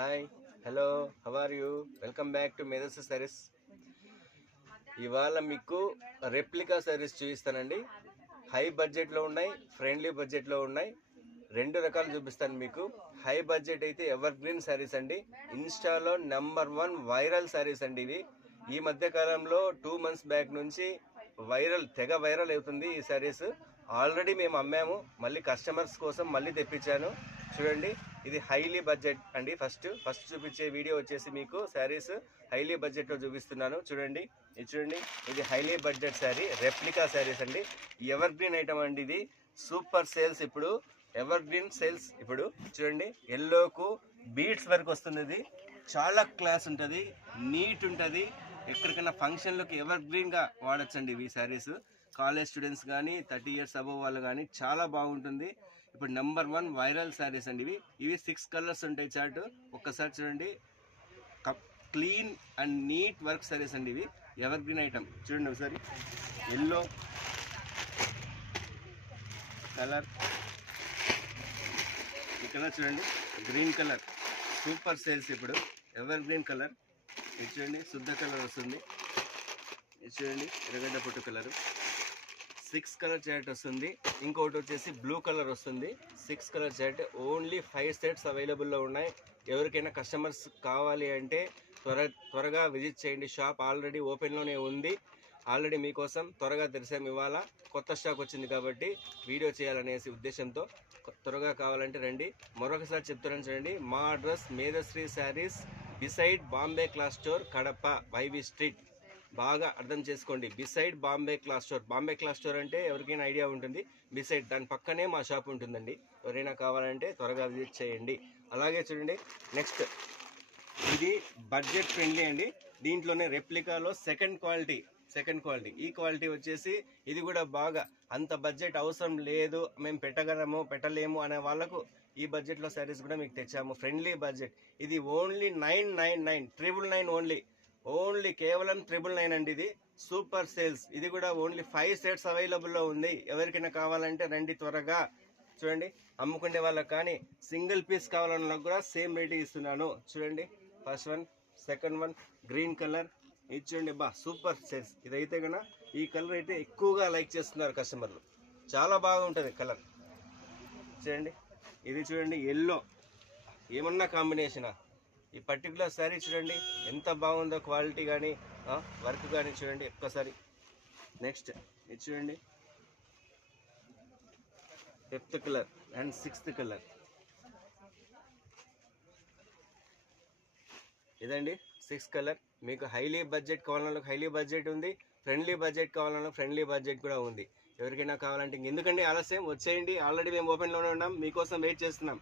Hi, hello, how are you? Welcome back to Medhassu sarees. ఇవాళ మీకు replica saris చూపిస్తానండి. హై బడ్జెట్లో ఉన్నాయి, ఫ్రెండ్లీ బడ్జెట్లో ఉన్నాయి. రెండు రకాలు చూపిస్తాను మీకు. హై బడ్జెట్ అయితే ఎవర్ గ్రీన్ సారీస్ అండి. ఇన్స్టాలో #1 వైరల్ సారీస్ అండి ఇవి. ఈ మధ్య కాలంలో 2 months బ్యాక్ నుంచి తెగ వైరల్ అవుతుంది ఈ సారీస్. ఆల్రెడీ మేము అమ్మాము, మళ్ళీ కస్టమర్స్ కోసం మళ్ళీ తెప్పించాను. చూడండి, ఇది హైలీ బడ్జెట్ అండి. ఫస్ట్ చూపించే వీడియో వచ్చేసి మీకు శారీస్ హైలీ బడ్జెట్లో చూపిస్తున్నాను. చూడండి, ఇది highly budget sari, replica saris అండి. ఎవర్ గ్రీన్ ఐటమ్ అండి ఇది. సూపర్ సేల్స్ ఇప్పుడు, ఎవర్ గ్రీన్ సేల్స్ ఇప్పుడు. చూడండి, ఎల్లోకు బీడ్స్ వరకు వస్తుంది. ఇది చాలా క్లాస్ ఉంటుంది, నీట్ ఉంటుంది. ఎక్కడికైనా ఫంక్షన్లకు ఎవర్ గ్రీన్గా వాడచ్చండి ఇవి శారీస్. కాలేజ్ స్టూడెంట్స్ కానీ 30 years అబవ్ వాళ్ళు కానీ చాలా బాగుంటుంది. ఇప్పుడు #1 వైరల్ శారీస్ అండి ఇవి 6 కలర్స్ ఉంటాయి చార్ట్. ఒక్కసారి చూడండి, clean and neat work sarees అండి ఇవి. Evergreen item. చూడండి ఒకసారి, ఎల్లో కలర్, ఈ కలర్ చూడండి, గ్రీన్ కలర్. సూపర్ సేల్స్ ఇప్పుడు. Evergreen colour. ఇది చూడండి, శుద్ధ కలర్ వస్తుంది. ఇది చూడండి, ఎర్రగడ్డ పొట్టు కలరు. 6 కలర్ చార్ట్ వస్తుంది. ఇంకొకటి వచ్చేసి బ్లూ కలర్ వస్తుంది. 6 కలర్ చార్ట్. ఓన్లీ 5 sets అవైలబుల్లో ఉన్నాయి. ఎవరికైనా కస్టమర్స్ కావాలి అంటే త్వరగా విజిట్ చేయండి. షాప్ ఆల్రెడీ ఓపెన్లోనే ఉంది. ఆల్రెడీ మీకోసం త్వరగా తెరిసాం. ఇవాళ కొత్త స్టాక్ వచ్చింది కాబట్టి వీడియో చేయాలనేసి ఉద్దేశంతో త్వరగా కావాలంటే రండి. మరొకసారి చెప్తున్నాను చూడండి, మా address Medhasri sarees, beside Bombay class store, Kadapa, YV street. బాగా అర్థం చేసుకోండి, beside Bombay class store. Bombay class store అంటే ఎవరికైనా ఐడియా ఉంటుంది. బిసైడ్, దాని పక్కనే మా షాప్ ఉంటుందండి. ఎవరైనా కావాలంటే త్వరగా విజిట్ చేయండి. అలాగే చూడండి, నెక్స్ట్ ఇది బడ్జెట్ ఫ్రెండ్లీ అండి. దీంట్లోనే రెప్లికాలో సెకండ్ క్వాలిటీ. ఈ క్వాలిటీ వచ్చేసి ఇది కూడా బాగా అంత బడ్జెట్ అవసరం లేదు, మేము పెట్టలేము అనే వాళ్ళకు ఈ బడ్జెట్లో శారీస్ కూడా మీకు తెచ్చాము. Friendly budget. ఇది ఓన్లీ 999, 999 ఓన్లీ కేవలం 999 అండి. ఇది సూపర్ సేల్స్. ఇది కూడా ఓన్లీ 5 sets అవైలబుల్లో ఉంది. ఎవరికైనా కావాలంటే రండి త్వరగా. చూడండి, అమ్ముకునే వాళ్ళకి కానీ సింగిల్ పీస్ కావాలన్నా కూడా సేమ్ రేట్ ఇస్తున్నాను. చూడండి, first one, second one, green colour. ఇది చూడండి, సూపర్ సేల్స్. ఇదైతే కన్నా ఈ కలర్ అయితే ఎక్కువగా లైక్ చేస్తున్నారు కస్టమర్లు. చాలా బాగుంటుంది కలర్. చూడండి, ఇది చూడండి, ఎల్లో. ఏమన్నా కాంబినేషనా? ఈ పర్టికులర్ శారీ చూడండి ఎంత బాగుందో, క్వాలిటీ కానీ వర్క్ కానీ చూడండి ఒక్కసారి. నెక్స్ట్ ఇది చూడండి, 5th colour and 6th colour. ఇదండి 6th కలర్. మీకు హైలీ బడ్జెట్ కావాలన్నా హైలీ బడ్జెట్ ఉంది, ఫ్రెండ్లీ బడ్జెట్ కావాలన్నా ఫ్రెండ్లీ బడ్జెట్ కూడా ఉంది. ఎవరికైనా కావాలంటే ఎందుకండి ఆలస్యం, వచ్చేయండి. ఆల్రెడీ మేము ఓపెన్లోనే ఉన్నాం, మీకోసం వెయిట్ చేస్తున్నాం.